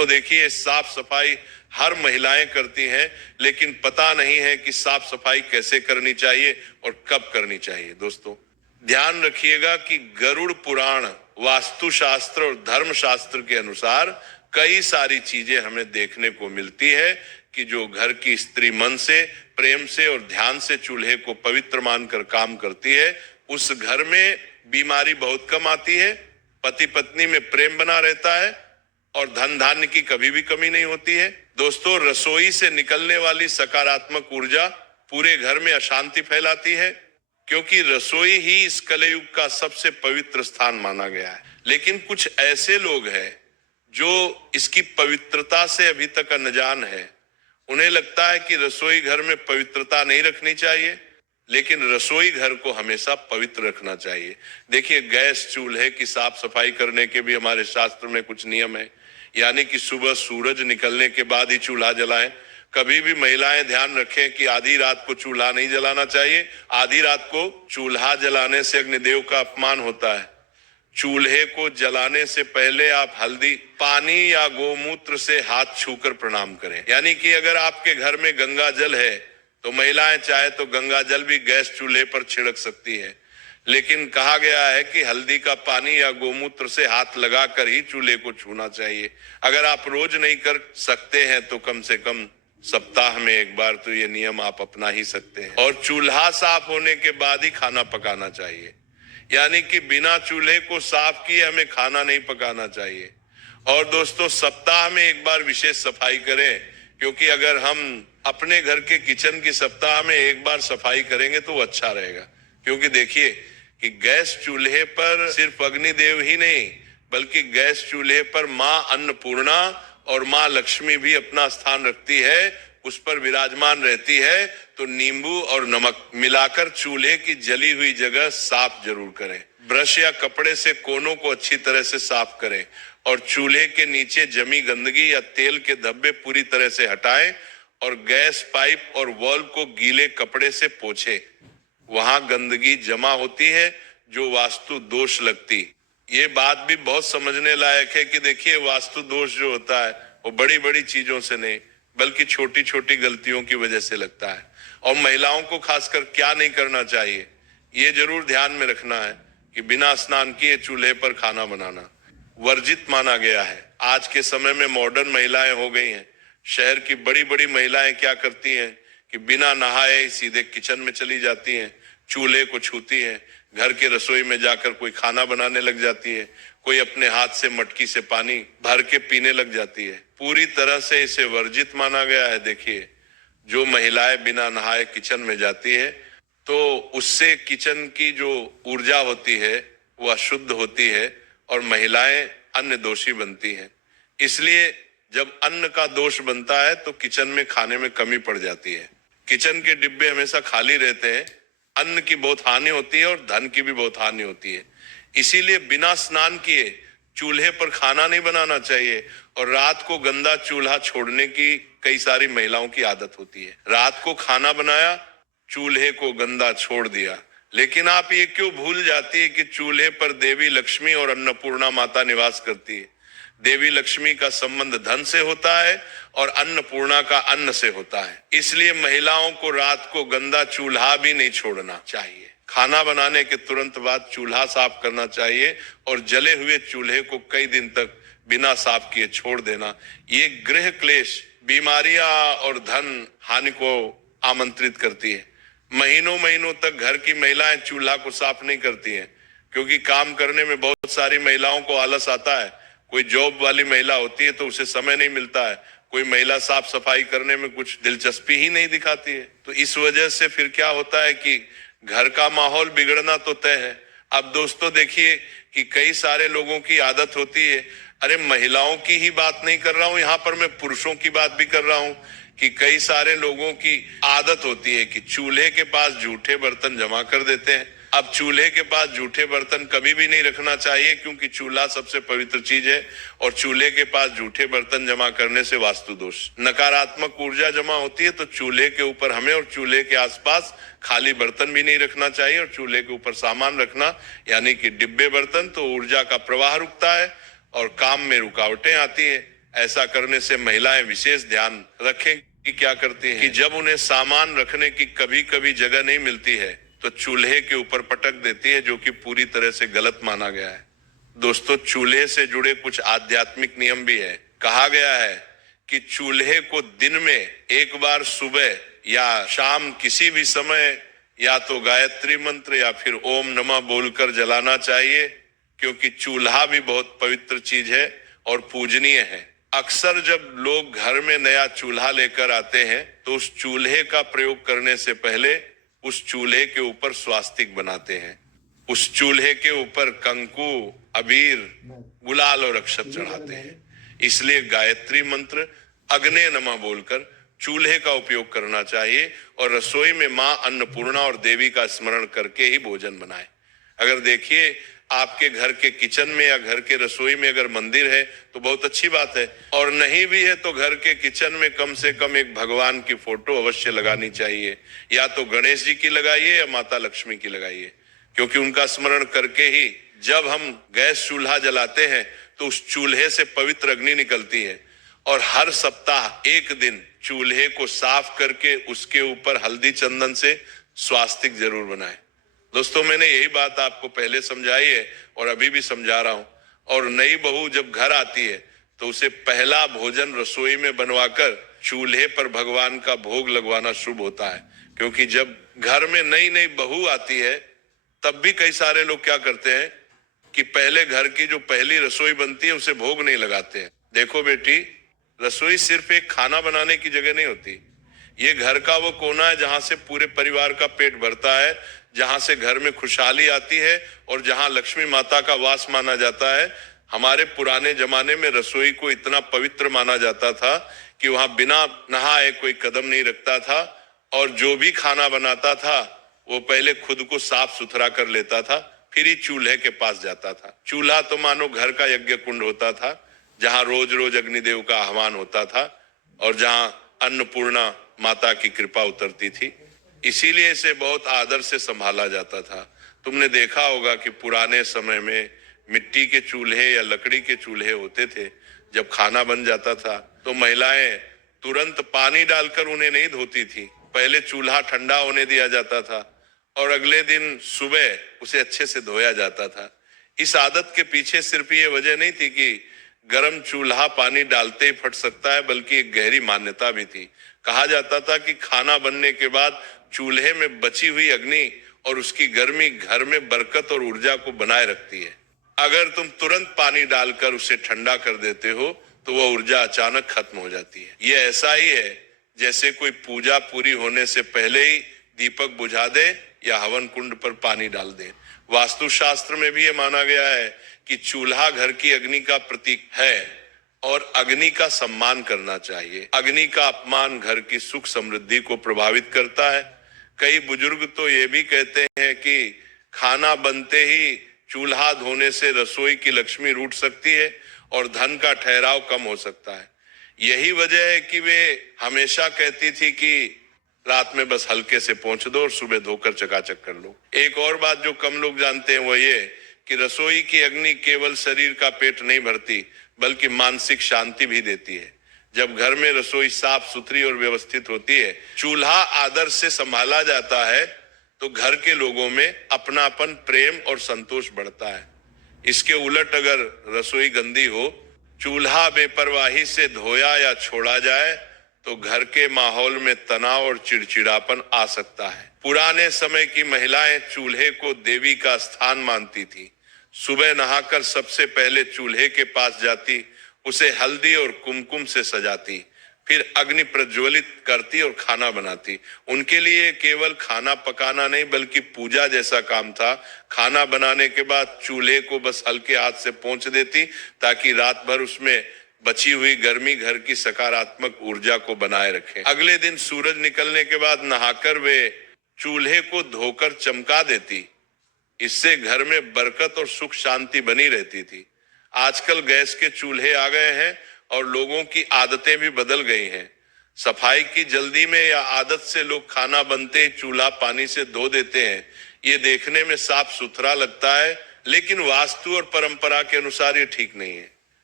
दोस्तों देखिए, साफ सफाई हर महिलाएं करती हैं, लेकिन पता नहीं है कि साफ सफाई कैसे करनी चाहिए और कब करनी चाहिए। दोस्तों ध्यान रखिएगा कि गरुड़ पुराण, वास्तुशास्त्र और धर्मशास्त्र के अनुसार कई सारी चीजें हमें देखने को मिलती है कि जो घर की स्त्री मन से, प्रेम से और ध्यान से चूल्हे को पवित्र मानकर काम करती है, उस घर में बीमारी बहुत कम आती है, पति पत्नी में प्रेम बना रहता है और धन धान्य की कभी भी कमी नहीं होती है। दोस्तों रसोई से निकलने वाली सकारात्मक ऊर्जा पूरे घर में अशांति फैलाती है, क्योंकि रसोई ही इस कलयुग का सबसे पवित्र स्थान माना गया है। लेकिन कुछ ऐसे लोग हैं जो इसकी पवित्रता से अभी तक अनजान है। उन्हें लगता है कि रसोई घर में पवित्रता नहीं रखनी चाहिए, लेकिन रसोई घर को हमेशा पवित्र रखना चाहिए। देखिए, गैस चूल्हे की साफ सफाई करने के भी हमारे शास्त्र में कुछ नियम है, यानी कि सुबह सूरज निकलने के बाद ही चूल्हा जलाएं। कभी भी महिलाएं ध्यान रखें कि आधी रात को चूल्हा नहीं जलाना चाहिए। आधी रात को चूल्हा जलाने से अग्निदेव का अपमान होता है। चूल्हे को जलाने से पहले आप हल्दी, पानी या गोमूत्र से हाथ छूकर प्रणाम करें। यानी कि अगर आपके घर में गंगा जल है तो महिलाएं चाहे तो गंगा जल भी गैस चूल्हे पर छिड़क सकती है, लेकिन कहा गया है कि हल्दी का पानी या गोमूत्र से हाथ लगाकर ही चूल्हे को छूना चाहिए। अगर आप रोज नहीं कर सकते हैं तो कम से कम सप्ताह में एक बार तो ये नियम आप अपना ही सकते हैं। और चूल्हा साफ होने के बाद ही खाना पकाना चाहिए, यानी कि बिना चूल्हे को साफ किए हमें खाना नहीं पकाना चाहिए। और दोस्तों सप्ताह में एक बार विशेष सफाई करें, क्योंकि अगर हम अपने घर के किचन की सप्ताह में एक बार सफाई करेंगे तो वो अच्छा रहेगा। क्योंकि देखिए कि गैस चूल्हे पर सिर्फ अग्निदेव ही नहीं, बल्कि गैस चूल्हे पर माँ अन्नपूर्णा और माँ लक्ष्मी भी अपना स्थान रखती है, उस पर विराजमान रहती है। तो नींबू और नमक मिलाकर चूल्हे की जली हुई जगह साफ जरूर करें। ब्रश या कपड़े से कोनों को अच्छी तरह से साफ करें और चूल्हे के नीचे जमी गंदगी या तेल के धब्बे पूरी तरह से हटाएं और गैस पाइप और वॉल्व को गीले कपड़े से पोंछें। वहां गंदगी जमा होती है जो वास्तु दोष लगती। ये बात भी बहुत समझने लायक है कि देखिए, वास्तु दोष जो होता है वो बड़ी बड़ी चीजों से नहीं, बल्कि छोटी छोटी गलतियों की वजह से लगता है। और महिलाओं को खासकर क्या नहीं करना चाहिए, ये जरूर ध्यान में रखना है कि बिना स्नान किए चूल्हे पर खाना बनाना वर्जित माना गया है। आज के समय में मॉडर्न महिलाएं हो गई हैं। शहर की बड़ी बड़ी महिलाएं क्या करती हैं कि बिना नहाए सीधे किचन में चली जाती हैं, चूल्हे को छूती हैं, घर के रसोई में जाकर कोई खाना बनाने लग जाती है, कोई अपने हाथ से मटकी से पानी भर के पीने लग जाती है। पूरी तरह से इसे वर्जित माना गया है। देखिए, जो महिलाएं बिना नहाए किचन में जाती है तो उससे किचन की जो ऊर्जा होती है वह अशुद्ध होती है और महिलाएं अन्न दोषी बनती हैं। इसलिए जब अन्न का दोष बनता है तो किचन में खाने में कमी पड़ जाती है। किचन के डिब्बे हमेशा खाली रहते हैं, अन्न की बहुत हानि होती है और धन की भी बहुत हानि होती है। इसीलिए बिना स्नान किए चूल्हे पर खाना नहीं बनाना चाहिए। और रात को गंदा चूल्हा छोड़ने की कई सारी महिलाओं की आदत होती है। रात को खाना बनाया, चूल्हे को गंदा छोड़ दिया, लेकिन आप ये क्यों भूल जाती है कि चूल्हे पर देवी लक्ष्मी और अन्नपूर्णा माता निवास करती है। देवी लक्ष्मी का संबंध धन से होता है और अन्नपूर्णा का अन्न से होता है। इसलिए महिलाओं को रात को गंदा चूल्हा भी नहीं छोड़ना चाहिए। खाना बनाने के तुरंत बाद चूल्हा साफ करना चाहिए और जले हुए चूल्हे को कई दिन तक बिना साफ किए छोड़ देना। ये गृह क्लेश, बीमारियां और धन हानि को आमंत्रित करती है। महीनों महीनों तक घर की महिलाएं चूल्हा को साफ नहीं करती हैं, क्योंकि काम करने में बहुत सारी महिलाओं को आलस आता है। कोई जॉब वाली महिला होती है तो उसे समय नहीं मिलता है। कोई महिला साफ सफाई करने में कुछ दिलचस्पी ही नहीं दिखाती है। तो इस वजह से फिर क्या होता है कि घर का माहौल बिगड़ना तो तय है। अब दोस्तों देखिए कि कई सारे लोगों की आदत होती है, अरे महिलाओं की ही बात नहीं कर रहा हूं, यहाँ पर मैं पुरुषों की बात भी कर रहा हूं, कि कई सारे लोगों की आदत होती है कि चूल्हे के पास जूठे बर्तन जमा कर देते हैं। अब चूल्हे के पास जूठे बर्तन कभी भी नहीं रखना चाहिए, क्योंकि चूल्हा सबसे पवित्र चीज है और चूल्हे के पास जूठे बर्तन जमा करने से वास्तु दोष, नकारात्मक ऊर्जा जमा होती है। तो चूल्हे के ऊपर हमें और चूल्हे के आसपास खाली बर्तन भी नहीं रखना चाहिए और चूल्हे के ऊपर सामान रखना, यानी कि डिब्बे बर्तन, तो ऊर्जा का प्रवाह रुकता है और काम में रुकावटें आती है। ऐसा करने से महिलाएं विशेष ध्यान रखें कि क्या करती हैं कि जब उन्हें सामान रखने की कभी कभी जगह नहीं मिलती है तो चूल्हे के ऊपर पटक देती है, जो कि पूरी तरह से गलत माना गया है। दोस्तों, चूल्हे से जुड़े कुछ आध्यात्मिक नियम भी है। कहा गया है कि चूल्हे को दिन में एक बार सुबह या शाम किसी भी समय या तो गायत्री मंत्र या फिर ओम नमः बोलकर जलाना चाहिए, क्योंकि चूल्हा भी बहुत पवित्र चीज है और पूजनीय है। अक्सर जब लोग घर में नया चूल्हा लेकर आते हैं तो उस चूल्हे का प्रयोग करने से पहले उस चूल्हे के ऊपर स्वास्तिक बनाते हैं। उस चूल्हे के ऊपर कंकु, अबीर, गुलाल और अक्षत चढ़ाते हैं। इसलिए गायत्री मंत्र, अग्ने नमः बोलकर चूल्हे का उपयोग करना चाहिए और रसोई में मां अन्नपूर्णा और देवी का स्मरण करके ही भोजन बनाए। अगर देखिए, आपके घर के किचन में या घर के रसोई में अगर मंदिर है तो बहुत अच्छी बात है, और नहीं भी है तो घर के किचन में कम से कम एक भगवान की फोटो अवश्य लगानी चाहिए। या तो गणेश जी की लगाइए या माता लक्ष्मी की लगाइए, क्योंकि उनका स्मरण करके ही जब हम गैस चूल्हा जलाते हैं तो उस चूल्हे से पवित्र अग्नि निकलती है। और हर सप्ताह एक दिन चूल्हे को साफ करके उसके ऊपर हल्दी चंदन से स्वास्तिक जरूर बनाएं। दोस्तों, मैंने यही बात आपको पहले समझाई है और अभी भी समझा रहा हूं। और नई बहू जब घर आती है तो उसे पहला भोजन रसोई में बनवाकर चूल्हे पर भगवान का भोग लगवाना शुभ होता है, क्योंकि जब घर में नई नई बहू आती है तब भी कई सारे लोग क्या करते हैं कि पहले घर की जो पहली रसोई बनती है उसे भोग नहीं लगाते हैं। देखो बेटी, रसोई सिर्फ एक खाना बनाने की जगह नहीं होती। ये घर का वो कोना है जहां से पूरे परिवार का पेट भरता है, जहां से घर में खुशहाली आती है और जहां लक्ष्मी माता का वास माना जाता है। हमारे पुराने जमाने में रसोई को इतना पवित्र माना जाता था कि वहां बिना नहाए कोई कदम नहीं रखता था, और जो भी खाना बनाता था वो पहले खुद को साफ सुथरा कर लेता था, फिर ही चूल्हे के पास जाता था। चूल्हा तो मानो घर का यज्ञ कुंड होता था, जहां रोज रोज अग्निदेव का आह्वान होता था और जहां अन्नपूर्णा माता की कृपा उतरती थी। इसीलिए इसे बहुत आदर से संभाला जाता था। तुमने देखा होगा कि पुराने समय में मिट्टी के चूल्हे या लकड़ी के चूल्हे होते थे। जब खाना बन जाता था तो महिलाएं तुरंत पानी डालकर उन्हें नहीं धोती थी, पहले चूल्हा ठंडा होने दिया जाता था और अगले दिन सुबह उसे अच्छे से धोया जाता था। इस आदत के पीछे सिर्फ ये वजह नहीं थी कि गर्म चूल्हा पानी डालते ही फट सकता है, बल्कि एक गहरी मान्यता भी थी। कहा जाता था कि खाना बनने के बाद चूल्हे में बची हुई अग्नि और उसकी गर्मी घर में बरकत और ऊर्जा को बनाए रखती है। अगर तुम तुरंत पानी डालकर उसे ठंडा कर देते हो तो वह ऊर्जा अचानक खत्म हो जाती है। यह ऐसा ही है जैसे कोई पूजा पूरी होने से पहले ही दीपक बुझा दे या हवन कुंड पर पानी डाल दे। वास्तुशास्त्र में भी यह माना गया है कि चूल्हा घर की अग्नि का प्रतीक है और अग्नि का सम्मान करना चाहिए। अग्नि का अपमान घर की सुख समृद्धि को प्रभावित करता है। कई बुजुर्ग तो ये भी कहते हैं कि खाना बनते ही चूल्हा धोने से रसोई की लक्ष्मी रूठ सकती है और धन का ठहराव कम हो सकता है। यही वजह है कि वे हमेशा कहती थी कि रात में बस हल्के से पोंछ दो और सुबह धोकर चकाचक कर लो। एक और बात जो कम लोग जानते हैं वो ये कि रसोई की अग्नि केवल शरीर का पेट नहीं भरती, बल्कि मानसिक शांति भी देती है। जब घर में रसोई साफ सुथरी और व्यवस्थित होती है, चूल्हा आदर से संभाला जाता है, तो घर के लोगों में अपनापन, प्रेम और संतोष बढ़ता है। इसके उलट अगर रसोई गंदी हो, चूल्हा बेपरवाही से धोया या छोड़ा जाए तो घर के माहौल में तनाव और चिड़चिड़ापन आ सकता है। पुराने समय की महिलाएं चूल्हे को देवी का स्थान मानती थी। सुबह नहाकर सबसे पहले चूल्हे के पास जाती, उसे हल्दी और कुमकुम से सजाती, फिर अग्नि प्रज्वलित करती और खाना बनाती। उनके लिए केवल खाना पकाना नहीं बल्कि पूजा जैसा काम था। खाना बनाने के बाद चूल्हे को बस हल्के हाथ से पोंछ देती ताकि रात भर उसमें बची हुई गर्मी घर की सकारात्मक ऊर्जा को बनाए रखे। अगले दिन सूरज निकलने के बाद नहाकर वे चूल्हे को धोकर चमका देती। इससे घर में बरकत और सुख शांति बनी रहती थी। आजकल गैस के चूल्हे आ गए हैं और लोगों की आदतें भी बदल गई हैं। सफाई की जल्दी में या आदत से लोग खाना बनते ही चूल्हा पानी से धो देते हैं। ये देखने में साफ सुथरा लगता है, लेकिन वास्तु और परंपरा के अनुसार ये ठीक नहीं है।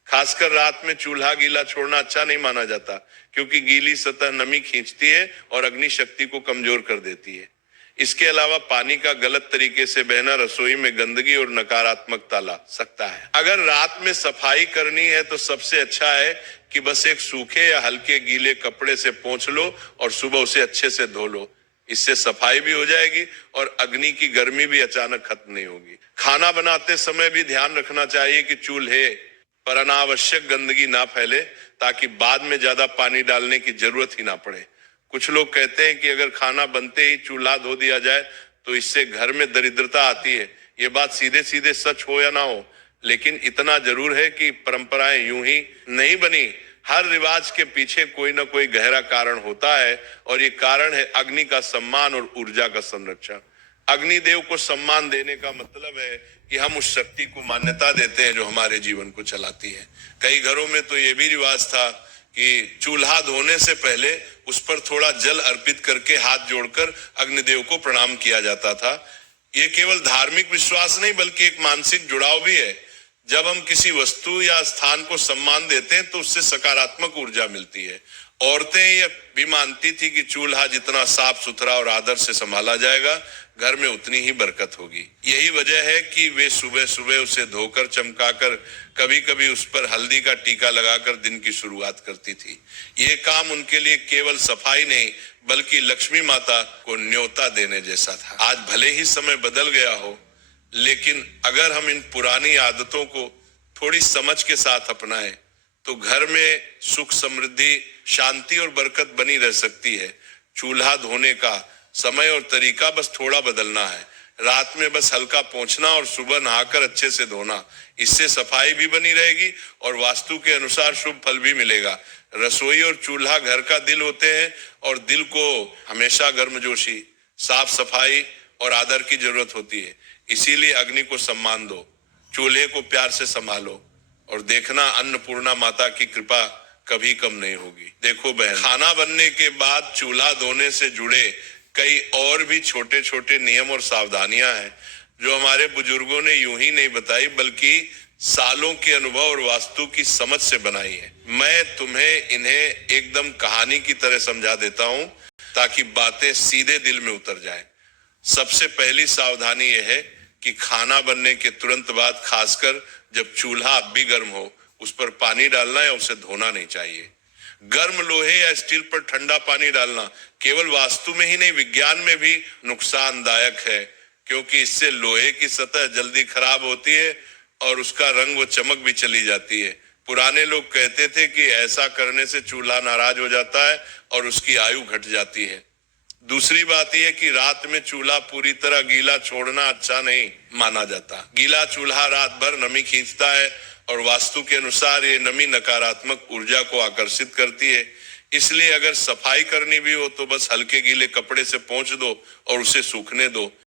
खासकर रात में चूल्हा गीला छोड़ना अच्छा नहीं माना जाता, क्योंकि गीली सतह नमी खींचती है और अग्नि शक्ति को कमजोर कर देती है। इसके अलावा पानी का गलत तरीके से बहना रसोई में गंदगी और नकारात्मकता ला सकता है। अगर रात में सफाई करनी है तो सबसे अच्छा है कि बस एक सूखे या हल्के गीले कपड़े से पोंछ लो और सुबह उसे अच्छे से धो लो। इससे सफाई भी हो जाएगी और अग्नि की गर्मी भी अचानक खत्म नहीं होगी। खाना बनाते समय भी ध्यान रखना चाहिए कि चूल्हे पर अनावश्यक गंदगी ना फैले, ताकि बाद में ज्यादा पानी डालने की जरूरत ही ना पड़े। कुछ लोग कहते हैं कि अगर खाना बनते ही चूल्हा धो दिया जाए तो इससे घर में दरिद्रता आती है। ये बात सीधे सीधे सच हो या ना हो, लेकिन इतना जरूर है कि परंपराएं यूं ही नहीं बनी। हर रिवाज के पीछे कोई ना कोई गहरा कारण होता है, और ये कारण है अग्नि का सम्मान और ऊर्जा का संरक्षण। अग्निदेव को सम्मान देने का मतलब है कि हम उस शक्ति को मान्यता देते हैं जो हमारे जीवन को चलाती है। कई घरों में तो ये भी रिवाज था कि चूल्हा धोने से पहले उस पर थोड़ा जल अर्पित करके हाथ जोड़कर अग्निदेव को प्रणाम किया जाता था। ये केवल धार्मिक विश्वास नहीं, बल्कि एक मानसिक जुड़ाव भी है। जब हम किसी वस्तु या स्थान को सम्मान देते हैं तो उससे सकारात्मक ऊर्जा मिलती है। औरतें ये भी मानती थी कि चूल्हा जितना साफ सुथरा और आदर से संभाला जाएगा, घर में उतनी ही बरकत होगी। यही वजह है कि वे सुबह सुबह उसे धोकर, चमकाकर, कभी कभी उस पर हल्दी का टीका लगाकर दिन की शुरुआत करती थी। ये काम उनके लिए केवल सफाई नहीं, बल्कि लक्ष्मी माता को न्योता देने जैसा था। आज भले ही समय बदल गया हो, लेकिन अगर हम इन पुरानी आदतों को थोड़ी समझ के साथ अपनाएं तो घर में सुख, समृद्धि, शांति और बरकत बनी रह सकती है। चूल्हा धोने का समय और तरीका बस थोड़ा बदलना है। रात में बस हल्का पोंछना और सुबह नहाकर अच्छे से धोना। इससे सफाई भी बनी रहेगी और वास्तु के अनुसार शुभ फल भी मिलेगा। रसोई और चूल्हा घर का दिल होते हैं, और दिल को हमेशा गर्मजोशी, साफ सफाई और आदर की जरूरत होती है। इसीलिए अग्नि को सम्मान दो, चूल्हे को प्यार से संभालो, और देखना अन्नपूर्णा माता की कृपा कभी कम नहीं होगी। देखो बहन, खाना बनने के बाद चूल्हा धोने से जुड़े कई और भी छोटे छोटे नियम और सावधानियां हैं जो हमारे बुजुर्गों ने यूं ही नहीं बताई, बल्कि सालों के अनुभव और वास्तु की समझ से बनाई है। मैं तुम्हें इन्हें एकदम कहानी की तरह समझा देता हूं ताकि बातें सीधे दिल में उतर जाएं। सबसे पहली सावधानी यह है कि खाना बनने के तुरंत बाद, खासकर जब चूल्हा अब भी गर्म हो, उस पर पानी डालना या उसे धोना नहीं चाहिए। गर्म लोहे या स्टील पर ठंडा पानी डालना केवल वास्तु में ही नहीं, विज्ञान में भी नुकसानदायक है, क्योंकि इससे लोहे की सतह जल्दी खराब होती है और उसका रंग व चमक भी चली जाती है। पुराने लोग कहते थे कि ऐसा करने से चूल्हा नाराज हो जाता है और उसकी आयु घट जाती है। दूसरी बात यह कि रात में चूल्हा पूरी तरह गीला छोड़ना अच्छा नहीं माना जाता। गीला चूल्हा रात भर नमी खींचता है और वास्तु के अनुसार ये नमी नकारात्मक ऊर्जा को आकर्षित करती है। इसलिए अगर सफाई करनी भी हो तो बस हल्के गीले कपड़े से पोंछ दो और उसे सूखने दो।